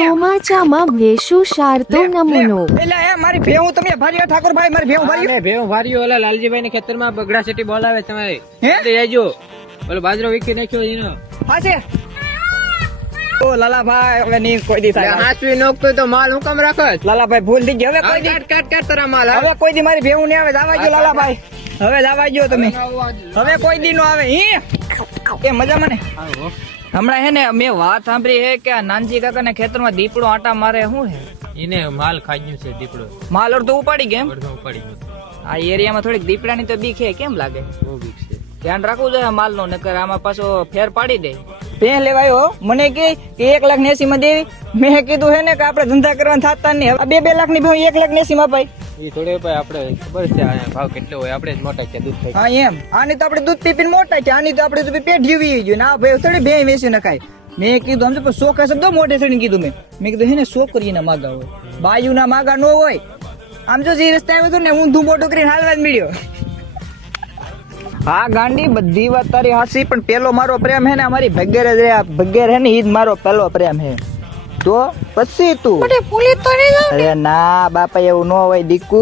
ચોમાચામાં ભેંસું સારતો નમૂનો. એટલે એ મારી ભેહું તમે ભાર્યો ઠાકોરભાઈ મારી ભેહું ભાર્યો અરે ભેવ ભાર્યો ઓલા લાલજીભાઈ ને ખેતરમાં બગડા સેટી બોલાવે તમારે હે? જલ્દી આવજો ઓલો બાજરો વીખી નાખ્યો એનો હા છે ઓ લાલાભાઈ હવે નહીં કોઈ દી થાય હાચવી નોખતો તો માલ હું કામ રાખત લાલાભાઈ ભૂલ થઈ ગઈ હવે કોઈ દી કાટ કાટ કાટ તારા માલ હવે કોઈ દી મારી ભેહું નહીં આવે દાવા ગયો લાલાભાઈ હવે દાવા ગયો તમે હવે કોઈ દી નો આવે એ મજામાં ને હમણાં હે ને મેં વાત સાંભળી હે કે આ નાનજી કાકા ને ખેતરમાં દીપડો આટા મારે શું હે એને માલ ખાઈ ગયું છે દીપડો માલ અડધો ઉપાડી ગયા એમ? અડધો ઉપાડી ગયો આ એરિયામાં થોડીક દીપડાની તો બીક હે કેમ લાગે બહુ બીક છે ધ્યાન રાખવું જોઈએ માલ નો નકર આમાં પાછો ફેર પાડી દે પેન લેવાયો મને કે 1,80,000 માં દેવી મેં કીધું હે ને કે આપણે ધંધા કરવાના થાતા નહીં હવે 2 લાખ ની ભાવ 1,80,000 માં પાઈ એ થોડે ભાઈ આપણે ખબર છે આ ભાવ કેટલો હોય આપણે જ મોટા છે દૂધ થઈ હા એમ આની તો આપણે દૂધ પીપીને મોટા છે આની તો આપણે તો પેટ જીવી ગયું ના ભાઈ થોડી ભે વેચી નખાય મેં કીધું સમજો શોખ શબ્દો મોઢે ચડીને કીધું મેં કીધું હે ને છોકરીના માગા હોય બાયુ ના માગા ન હોય આમ જો જે રસ્તે આવ્યો હતો ને ઊંધું મોટું કરીને હાલવા જ મળ્યો હા ગાંડી બધી વાત તારી હાસી પણ પેલો મારો પ્રેમ હે ને અમારી ભગેર જ રે ભગેર હે ને ઈ જ મારો પેલો પ્રેમ હે તો પછી તું અરે ના બાપા એવું ન હોય દીકુ